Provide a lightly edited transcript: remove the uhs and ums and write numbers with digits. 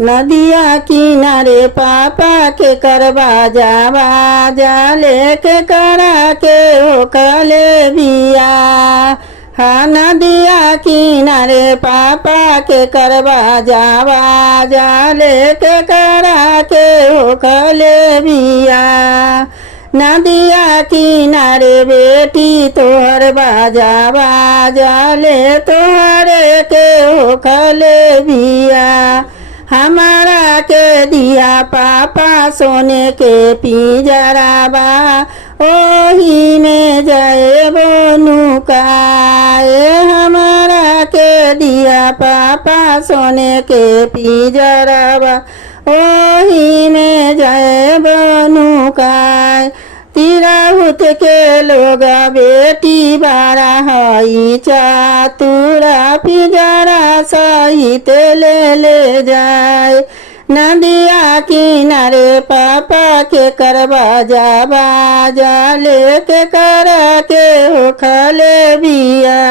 नदिया किनारे पापा के करवा जावा जाले के करा के ओखले बिया। हा नदिया किनारे पापा के करवा जावा जाले के करा के ओखले बिया। नदिया किनारे बेटी तोहर बाजा बाजाले तोहरे के ओखले बिया। हमारा के दिया पापा सोने के पिंजराबा ओही में जाए बोनुकाए। हमारा के दिया पापा सोने के पिंजराबा ओही में जाए बोनुकाए। तिरहुत के लोग बेटी बारा हई चातुरा पिंजरा सहित ले जाए। नदिया किनारे पापा के करवा जावा जाले के करा के ओखले बिया।